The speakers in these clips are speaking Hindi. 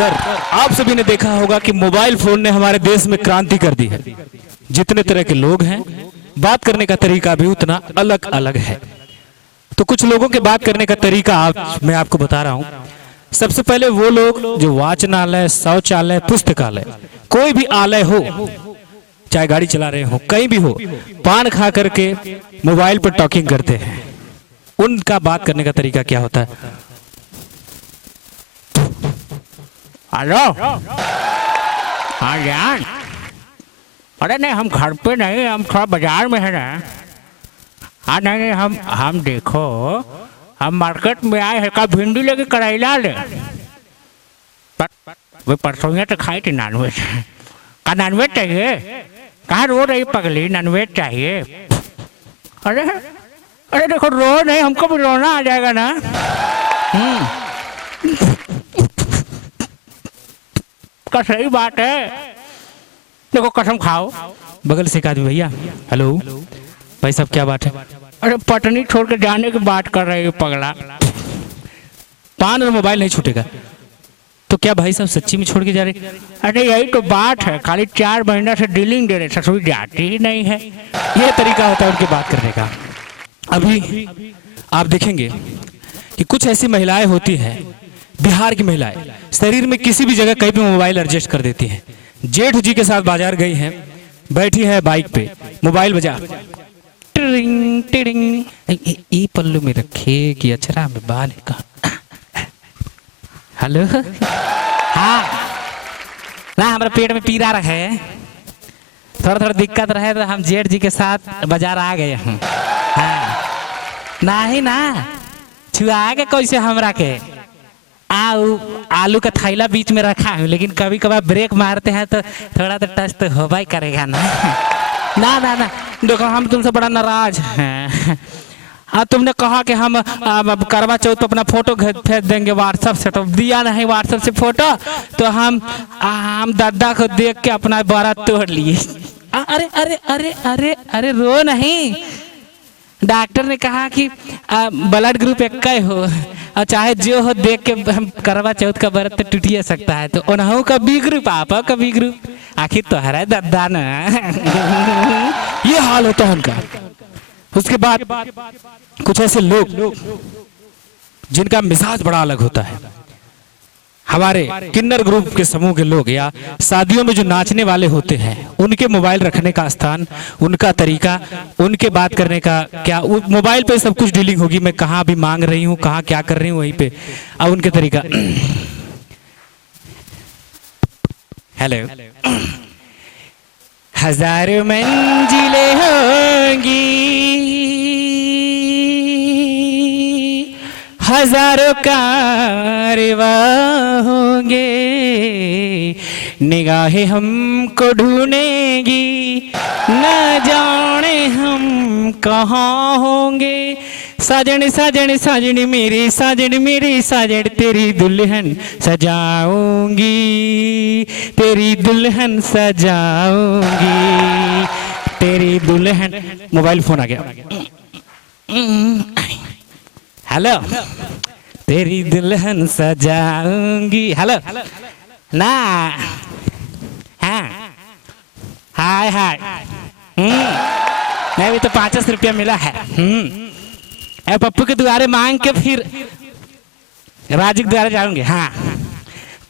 सर, आप सभी ने देखा होगा कि मोबाइल फोन ने हमारे देश में क्रांति कर दी है। जितने तरह के लोग हैं, बात करने का तरीका भी उतना अलग अलग है। तो कुछ लोगों के बात करने का तरीका मैं आपको बता रहा हूं। सबसे पहले वो लोग जो वाचनालय, शौचालय, पुस्तकालय, कोई भी आलय हो, चाहे गाड़ी चला रहे हो, कहीं भी हो, पान खा करके मोबाइल पर टॉकिंग करते हैं। उनका बात करने का तरीका क्या होता है? हेलो, हाँ जान। अरे नहीं, हम घर पे नहीं, हम थोड़ा बाजार में है ना। हाँ नहीं, हम देखो, हम मार्केट में आए हैं, का भिंडी लेके करेला ले। वे परसों तो खाई थी नॉनवेज। का नॉनवेज चाहिए? कहाँ रो रही पगली? नॉनवेज चाहिए? अरे अरे देखो, रो नहीं, हमको भी रोना आ जाएगा ना। का सही बात है। देखो, कसम खाओ। बगल से एक आदमी, भैया हेलो भाई साहब, क्या बात है? अरे पटनी छोड़ के जाने की बात कर रहे हो पगला। पान और मोबाइल नहीं छूटेगा। तो क्या भाई साहब सच्ची में छोड़ के जा रहे? अरे यही तो बात है, खाली 4 महीना से डीलिंग दे रहे, ससुर जाती ही नहीं है। यह तरीका होता है उनके बात करने का। अभी आप देखेंगे कि कुछ ऐसी महिलाएं होती हैं, बिहार की महिलाएं, शरीर में किसी भी जगह कहीं भी मोबाइल एडजस्ट कर देती हैं। जेठ जी के साथ बाजार गई हैं, बैठी है बाइक पे, मोबाइल बजा, टिरिंग टिरिंग, ई पल्लू में रखे कि अचरा में बाल है कहाँ? हेलो, हाँ ना हमारा पेट में पीड़ा रहे, थोड़ा दिक्कत रहे, तो हम जेठ जी के साथ बाजार आ गए हैं। हाँ, नहीं ना छुआ के कैसे हमरा के आलू का थैला बीच में रखा है, लेकिन कभी कभार ब्रेक मारते हैं तो थोड़ा तो टच तो होगा ही करेगा ना। ना ना ना, देखो हम तुमसे बड़ा नाराज हैं। हाँ, तुमने कहा कि हम करवा चौथ पर अपना फोटो भेज देंगे व्हाट्सएप से, तो दिया नहीं व्हाट्सएप से फोटो, तो हम दादा को देख के अपना बड़ा तोड़ लिए। अरे अरे अरे अरे अरे, रो नहीं। डॉक्टर ने कहा कि ब्लड ग्रुप एक का हो, और चाहे जो हो, देख के हम करवा चौथ का व्रत तो टूट ही सकता है। तो उन्हों का बी ग्रुप, आप का बी ग्रुप, आखिर तो हरा दादा ना। ये हाल होता है उनका। उसके बाद कुछ ऐसे लोग जिनका मिजाज बड़ा अलग होता है। हमारे किन्नर ग्रुप के समूह के लोग या शादियों में जो नाचने वाले होते हैं, उनके मोबाइल रखने का स्थान, उनका तरीका, उनके बात करने का क्या, मोबाइल पे सब कुछ डीलिंग होगी। मैं कहाँ भी मांग रही हूँ, कहाँ क्या कर रही हूँ, वहीं पे। अब उनके तरीका, हेलो, हजारों मंजिलें होंगी, हजारों कारवां होंगे, निगाहें हमको ढूंढेंगी, न जाने हम कहाँ होंगे। साजन साजन साजन मेरी साजन, मेरी साजन, तेरी दुल्हन सजाऊंगी, तेरी दुल्हन सजाऊंगी, तेरी दुल्हन। मोबाइल फोन आ गया। हेलो, तेरी दुल्हन सजाऊंगी। हेलो ना, हाँ, हाय हाय, मैं भी तो 50 रुपया मिला है। पप्पू के द्वारे मांग के फिर राजू के द्वारे जाऊंगी। हाँ,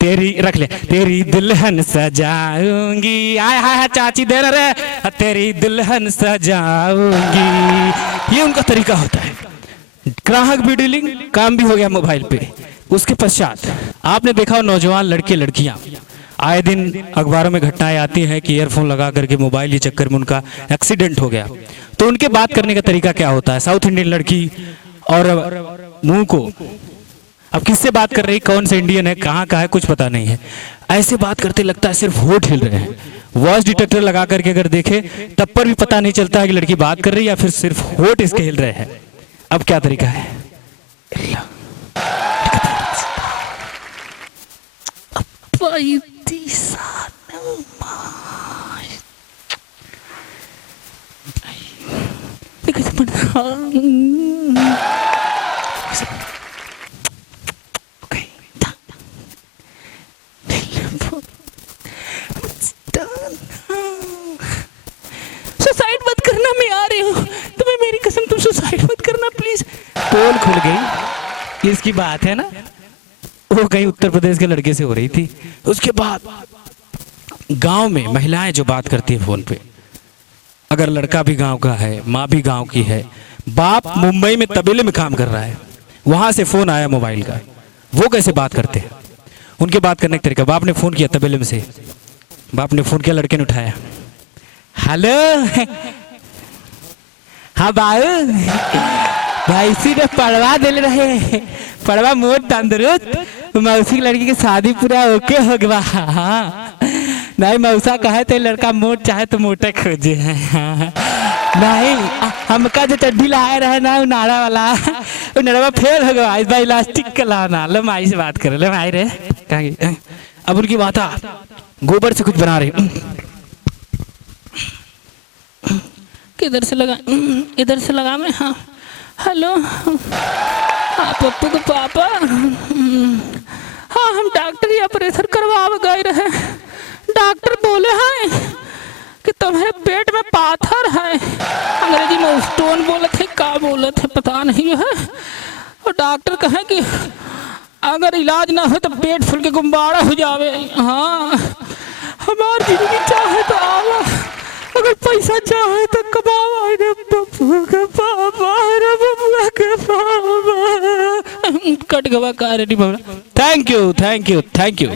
तेरी रख ले, तेरी दुल्हन सजाऊंगी। आय हाय चाची दे रहे, तेरी दुल्हन सजाऊंगी। ये उनका तरीका होता है। ग्राहक भी डीलिंग, काम भी हो गया मोबाइल पे। उसके पश्चात आपने देखा नौजवान लड़के लड़कियां, आए दिन अखबारों में घटनाएं आती हैं कि ईयरफोन लगा करके मोबाइल के चक्कर में उनका एक्सीडेंट हो गया। तो उनके बात करने का तरीका क्या होता है? साउथ इंडियन लड़की और मुंह को, अब किससे बात कर रही, कौन से इंडियन है, कहाँ का है, कुछ पता नहीं है। ऐसे बात करते लगता है सिर्फ होठ हिल रहे हैं। वॉइस डिटेक्टर लगा करके अगर देखे तब पर भी पता नहीं चलता है कि लड़की बात कर रही है या फिर सिर्फ होठ इसके हिल रहे हैं। अब क्या तरीका है? खुल गई। ये इसकी बात है ना, वो कहीं उत्तर प्रदेश के लड़के से हो रही थी। उसके बाद गांव में महिलाएं जो बात करती है फोन पे, अगर लड़का भी गांव का है, माँ भी गांव की है, बाप मुंबई में तबेले में काम कर रहा है, वहां से फोन आया मोबाइल का, वो कैसे बात करते हैं, उनके बात करने का तरीका। बाप ने फोन किया तबेले में से, बाप ने फोन किया, लड़के ने उठाया, हेलो हाँ बाबू, भाईसी ने पढ़वा दे रहे, पढ़वा मोट तंदुरुस्त, मौसी की लड़की की शादी पूरा ओके हो गया। हाँ नहीं, मौसा कहे तो लड़का मोट चाहे तो मोटे खोजे हैं। हाँ। नहीं हमका जो चड्ढी लाए रहे ना नाड़ा वाला, वो नड़वा फेल हो गया, इस बार इलास्टिक का लाना। लो माई से बात करे, लो माई रे कहेंगे। अब उनकी बात गोबर से कुछ बना रही, किधर से लगा, इधर से लगा मैं। हाँ हेलो, हाँ पप्पू के पापा, हाँ हम डॉक्टर ये ऑपरेशन करवा गए रहे, डॉक्टर बोले हैं कि तुम्हारे पेट में पाथर है, अंग्रेजी में स्टोन बोले थे, क्या बोले थे पता नहीं है। और डॉक्टर कहे कि अगर इलाज ना हो तो पेट फूल के गुब्बारा हो जावे। हाँ हमारी जिंदगी चाहे तो आवा, अगर पैसा चाहे तो कमावा रे बबुआ के पापा, रे बबुआ के पापा। कट गवा का ready Baba. Thank you thank you thank you.